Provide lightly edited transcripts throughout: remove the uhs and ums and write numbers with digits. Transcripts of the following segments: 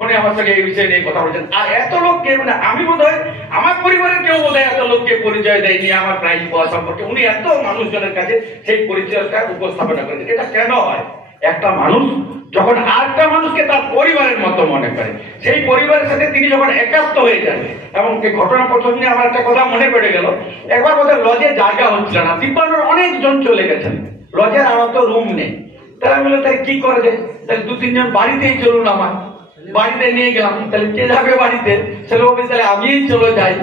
ফোনে আমার সঙ্গে এই বিষয়ে নিয়ে কথা বলছেন। আর এত লোককে মানে আমি বোধহয় আমার পরিবারের কেউ বোধহয় এত লোককে পরিচয় দেয়নি আমার প্রাইজ পাওয়া সম্পর্কে। উনি এত মানুষজনের কাছে সেই পরিচয়টা উপস্থাপনা করেছেন। এটা কেন হয়? একটা মানুষ যখন আরেকটা মানুষকে তার পরিবারের মতো মনে করে, সেই পরিবারের সাথে তিনি যখন একাত্ম হয়ে যান। এবং এই ঘটনা প্রসঙ্গে আমার একটা কথা মনে পড়ে গেল। একবার বোধহয় লজে জায়গা হচ্ছিল না, তিপ্পান্নর অনেকজন চলে গেছেন, লজের আর তো রুম নেই। তাহলে আমি বললাম তাহলে কি করা যায়? তাহলে 2-3 জন বাড়িতেই চলুন, আমার বাড়িতে নিয়ে গেলাম। তাহলে কে যাবে বাড়িতে? ছেলে বলবে তাহলে আমিই চলে যাই।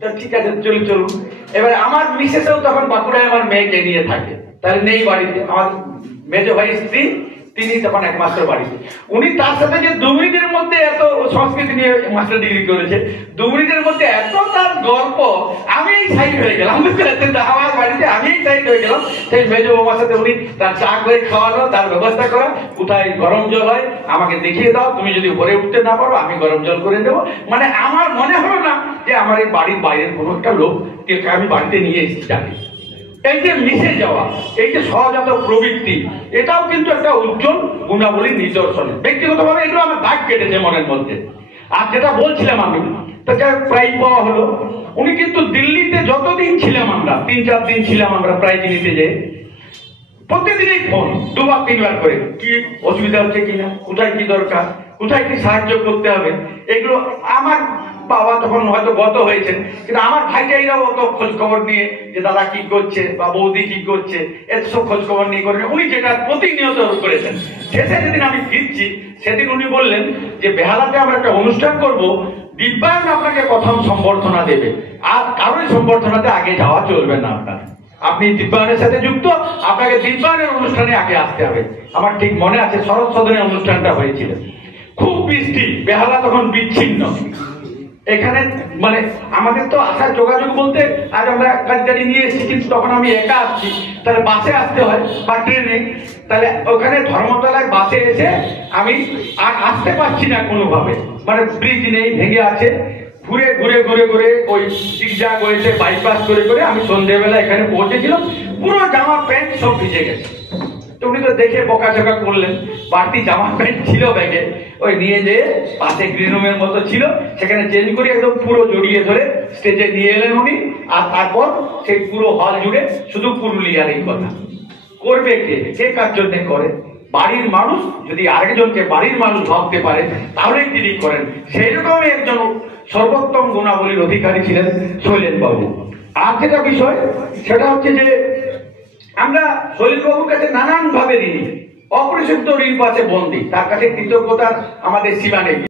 তা ঠিক আছে, চলুন। এবারে আমার মিসেসও তখন বাঁকুড়ায় আমার মেয়েকে নিয়ে থাকে, তাহলে নেই বাড়িতে। আমার মেজ ভাই স্ত্রী তিনি তখন একমাত্র বাড়িতে। উনি তার সাথে যে 2 মিনিটের মধ্যে এত সংস্কৃতি নিয়ে মাস্টার ডিগ্রি করেছে, 2 মিনিটের মধ্যে এত তার গল্প, আমি সাইড হয়ে গেলাম। বুঝতে পারছেন? আমার বাড়িতে আমি সাইড হয়ে গেলাম। সেই মেজ বাবার সাথে উনি তার চা করে খাওয়ানো, তার ব্যবস্থা করা, কোথায় গরম জল হয় আমাকে দেখিয়ে দাও, তুমি যদি উপরে উঠতে না পারো আমি গরম জল করে দেবো। মানে আমার মনে হলো না যে আমার এই বাড়ির বাইরের কোনো একটা লোক আমি বাড়িতে নিয়ে এসেছি জানি। এই যে মিশে যাওয়া, এই যে সহজাত প্রবৃত্তি, এটাও কিন্তু একটা উজ্জ্বল গুণাবলীর নিদর্শন। ব্যক্তিগতভাবে এগুলো আমার দাগ কেটেছে মনের মধ্যে। আর যেটা বলছিলাম আমি, তাকে প্রাইজ পাওয়া হলো। উনি কিন্তু দিল্লিতে যতদিন ছিলাম আমরা, 3-4 দিন ছিলাম আমরা প্রাইজ নিতে, যে প্রত্যেকদিনই ফোন 2-3 বার করে, কি অসুবিধা হচ্ছে কিনা, কোথায় কি দরকার, কোথায় কি সাহায্য করতে হবে। এগুলো আমার বাবা তখন হয়তো গত হয়েছেন, কিন্তু আমার ভাইটাইরাও অত খোঁজ খবর নিয়ে যে দাদা কি করছে বা বৌদি কি করছে, এত সব খোঁজ খবর নিয়ে করেন। উনি যেটা প্রতিনিয়ত করেছেন। শেষে যেদিন আমি ফিরছি, সেদিন উনি বললেন যে বেহালাতে আমরা একটা অনুষ্ঠান করব, দিব্যায়ন আপনাকে প্রথম সম্বর্ধনা দেবে, আর কারোর সম্বর্ধনাতে আগে যাওয়া চলবে না। আপনি দিব্যায়নের সাথে যুক্ত, আপনাকে দিব্যায়নের অনুষ্ঠানে আগে আসতে হবে। আমার ঠিক মনে আছে শরৎ সদনের অনুষ্ঠানটা হয়েছিল, খুব বৃষ্টি, বেহালা তখন বিচ্ছিন্ন। এখানে মানে আমাদের তো আসার যোগাযোগ বলতে, আজ আমরা গাড়ি নিয়ে এসেছি, কিন্তু তখন আমি একা আসছি, তাহলে বাসে আসতে হয় বা ট্রেনে। তাহলে ওখানে ধর্মতলায় বাসে এসে আমি আর আসতে পারছি না কোনোভাবে, মানে ব্রিজ নেই, ভেঙে আছে। ঘুরে ঘুরে ঘুরে ঘুরে ওই জিগজাগ হয়েছে, বাইপাস করে করে আমি সন্ধ্যেবেলা এখানে পৌঁছেছিলাম। পুরো জামা প্যান্ট সব ভিজে গেছে। উনি তো দেখে বকাঝকা করলেন, বাড়তি জামা প্যান্ট ছিল ব্যাগে, ওই নিয়ে যেয়ে পাশে গ্রিন রুমের মতো ছিল, সেখানে চেঞ্জ করে একদম পুরো জড়িয়ে ধরে স্টেজে নিয়ে এলেন উনি। আর তারপর সেই পুরো হল জুড়ে শুধু পুরুলিয়ার এই কথা। করবে কে কার জন্য করে? বাড়ির মানুষ যদি আরেকজনকে বাড়ির মানুষ ভাবতে পারে, তাহলেই তিনি করেন। সেই রকমই একজন সর্বোত্তম গুণাবলীর অধিকারী ছিলেন শৈলেন বাবু। আর যেটা বিষয়, সেটা হচ্ছে যে আমরা শৈলেন বাবুর কাছে নানান ভাবে ঋণী, অপরিশুদ্ধ ঋণ পাশে বন্দী। তার কাছে কৃতজ্ঞতার আমাদের সীমা নেই।